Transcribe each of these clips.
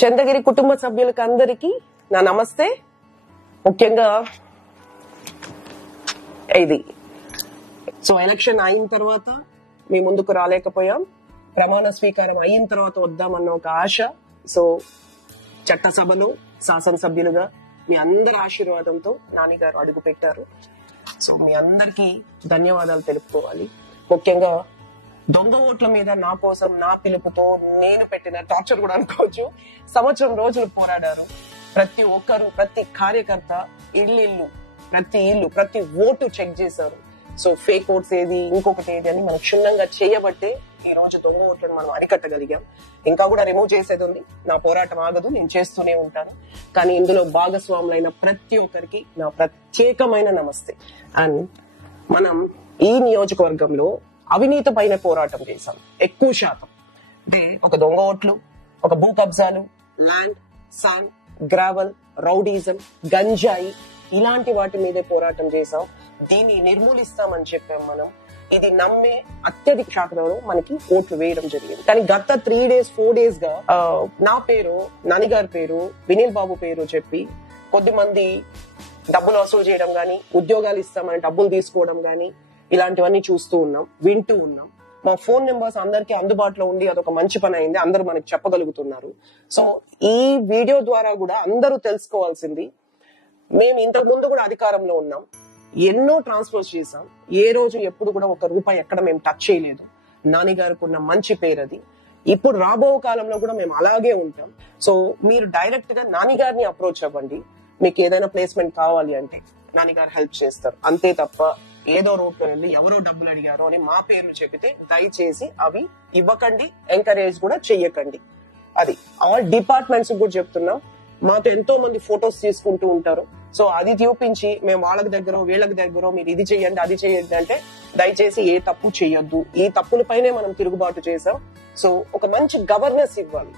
చంద్రగిరి కుటుంబ సభ్యులకు అందరికీ నా నమస్తే. ముఖ్యంగా ఇది ఎలక్షన్ అయిన తర్వాత మీ ముందుకు రాలేకపోయాం. ప్రమాణ స్వీకారం అయిన తర్వాత వద్దామన్న ఒక ఆశ. చట్టసభలో శాసనసభ్యులుగా మీ అందరి ఆశీర్వాదంతో నాన్నగారు అడుగు పెట్టారు. మీ అందరికీ ధన్యవాదాలు తెలుపుకోవాలి. ముఖ్యంగా దొంగ ఓట్ల మీద నా కోసం నా పిలుపుతో నేను పెట్టిన టార్చర్ కూడా అనుకోవచ్చు. సంవత్సరం రోజులు పోరాడారు. ప్రతి ఒక్కరు, ప్రతి కార్యకర్త ఇల్లు, ప్రతి ఓటు చెక్ చేశారు. ఫేక్ ఓట్స్ ఏది, ఇంకొకటి ఏది అని మనం క్షుణ్ణంగా చేయబట్టే ఈ రోజు దొంగ ఓట్లను మనం అరికట్టగలిగాం. ఇంకా కూడా రిమూవ్ చేసేది ఉంది. నా పోరాటం ఆగదు, నేను చేస్తూనే ఉంటాను. కానీ ఇందులో భాగస్వాములైన ప్రతి ఒక్కరికి నా ప్రత్యేకమైన నమస్తే. అండ్ మనం ఈ నియోజకవర్గంలో అవినీతి పైన పోరాటం చేశాం. ఎక్కువ శాతం అంటే ఒక దొంగ ఓట్లు, ఒక భూ కబ్జాలు, ల్యాండ్, శాండ్, గ్రావెల్, రౌడీజం, గంజాయి ఇలాంటి వాటి మీదే పోరాటం చేశాం. దీన్ని నిర్మూలిస్తామని చెప్పాం మనం. ఇది నమ్మే అత్యధిక శాతంలో మనకి ఓట్లు వేయడం జరిగింది. కానీ గత 3 days 4 days గా నా పేరు, నాన్నగారి పేరు, వినీల్ బాబు పేరు చెప్పి కొద్దిమంది డబ్బులు వసూలు చేయడం గానీ, ఉద్యోగాలు ఇస్తామని డబ్బులు తీసుకోవడం గానీ ఇలాంటివన్నీ చూస్తూ ఉన్నాం, వింటూ ఉన్నాం. మా ఫోన్ నెంబర్స్ అందరికీ అందుబాటులో ఉండి అదొక మంచి పని అయింది. అందరూ మనకి చెప్పగలుగుతున్నారు. ఈ వీడియో ద్వారా కూడా అందరూ తెలుసుకోవాల్సింది, మేము ఇంతకు ముందు కూడా అధికారంలో ఉన్నాం, ఎన్నో ట్రాన్స్ఫర్స్ చేశాం. ఏ రోజు ఎప్పుడు కూడా ఒక రూపాయి ఎక్కడ మేము టచ్ చేయలేదు. నాన్నగారికి ఉన్న మంచి పేరు అది. ఇప్పుడు రాబో కాలంలో కూడా మేము అలాగే ఉంటాం. మీరు డైరెక్ట్ గా నాన్నగారిని అప్రోచ్ అవ్వండి. మీకు ఏదైనా ప్లేస్మెంట్ కావాలి అంటే నాన్నగారు హెల్ప్ చేస్తారు. అంతే తప్ప ఏదో రూట్లో వెళ్ళి ఎవరో డబ్బులు అడిగారో అని మా పేర్లు చెబితే దయచేసి అవి ఇవ్వకండి, ఎంకరేజ్ కూడా చెయ్యకండి. అది ఆల్ డిపార్ట్మెంట్స్ కూడా చెప్తున్నాం. మాకు ఎంతో మంది ఫొటోస్ తీసుకుంటూ ఉంటారు. అది చూపించి మేము వాళ్ళకి దగ్గర వీళ్ళకి దగ్గర మీరు ఇది చెయ్యండి అది చెయ్యండి అంటే దయచేసి ఏ తప్పు చెయ్యొద్దు. ఈ తప్పులపైనే మనం తిరుగుబాటు చేసాం. ఒక మంచి గవర్నెన్స్ ఇవ్వాలి.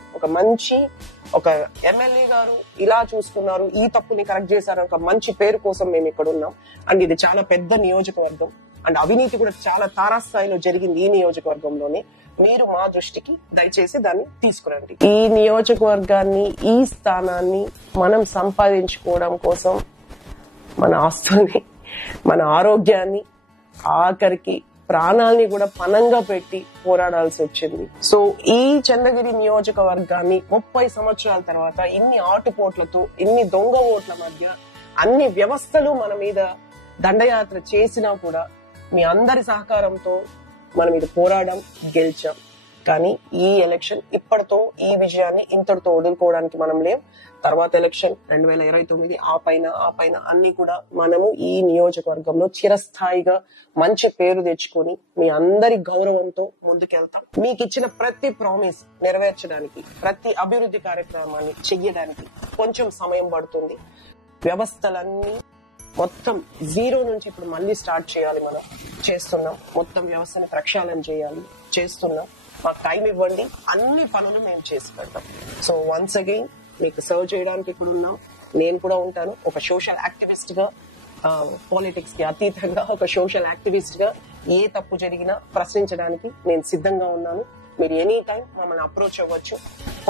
ఒక ఎమ్మెల్యే గారు ఇలా చూసుకున్నారు, ఈ తప్పుని కరెక్ట్ చేశారు, ఒక మంచి పేరు కోసం మేము ఇక్కడ ఉన్నాం. అండ్ ఇది చాలా పెద్ద నియోజకవర్గం. అండ్ అవినీతి కూడా చాలా తారాస్థాయిలో జరిగింది ఈ నియోజకవర్గంలోనే. మీరు మా దృష్టికి దయచేసి దాన్ని తీసుకురండి. ఈ నియోజకవర్గాన్ని, ఈ స్థానాన్ని మనం సంపాదించుకోవడం కోసం మన ఆస్తుల్ని, మన ఆరోగ్యాన్ని, ఆఖరికి ప్రాణాలని కూడా పణంగా పెట్టి పోరాడాల్సి వచ్చింది. ఈ చంద్రగిరి నియోజకవర్గాన్ని 30 సంవత్సరాల తర్వాత ఇన్ని ఆటుపోట్లతో, ఇన్ని దొంగ ఓట్ల మధ్య అన్ని వ్యవస్థలు మన మీద దండయాత్ర చేసినా కూడా మీ అందరి సహకారంతో మనం ఇది పోరాడం, గెలిచాం. కానీ ఈ ఎలక్షన్ ఇప్పటితో ఈ విజయాన్ని ఇంతటితో వదులుకోవడానికి మనం లేం. తర్వాత ఎలక్షన్ 2029 ఆ పైన అన్ని కూడా మనము ఈ నియోజకవర్గంలో చిరస్థాయిగా మంచి పేరు తెచ్చుకొని మీ అందరి గౌరవంతో ముందుకెళ్తాం. మీకు ఇచ్చిన ప్రతి ప్రామిస్ నెరవేర్చడానికి, ప్రతి అభివృద్ధి కార్యక్రమాన్ని చెయ్యడానికి కొంచెం సమయం పడుతుంది. వ్యవస్థలన్నీ మొత్తం జీరో నుంచి ఇప్పుడు మళ్ళీ స్టార్ట్ చేయాలి. మనం చేస్తున్నాం. మొత్తం వ్యవస్థని ప్రక్షాళన చేయాలి, చేస్తున్నాం. మాకు టైం ఇవ్వండి, అన్ని పనులు మేము చేసి పెడతాం. వన్స్ అగైన్ మీకు సర్వ్ చేయడానికి ఇక్కడ ఉన్నాం. నేను కూడా ఉంటాను. ఒక సోషల్ యాక్టివిస్ట్ గా, పాలిటిక్స్ కి అతీతంగా ఒక సోషల్ యాక్టివిస్ట్ గా ఏ తప్పు జరిగినా ప్రశ్నించడానికి నేను సిద్ధంగా ఉన్నాను. మీరు ఎనీ టైం మమ్మల్ని అప్రోచ్ అవ్వచ్చు.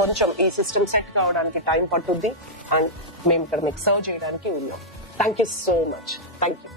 కొంచెం ఈ సిస్టమ్ సెట్ కావడానికి టైం పట్టుద్ది. అండ్ మేము ఇక్కడ మీకు సర్వ్ చేయడానికి ఉన్నాం. Thank you so much. Thank you.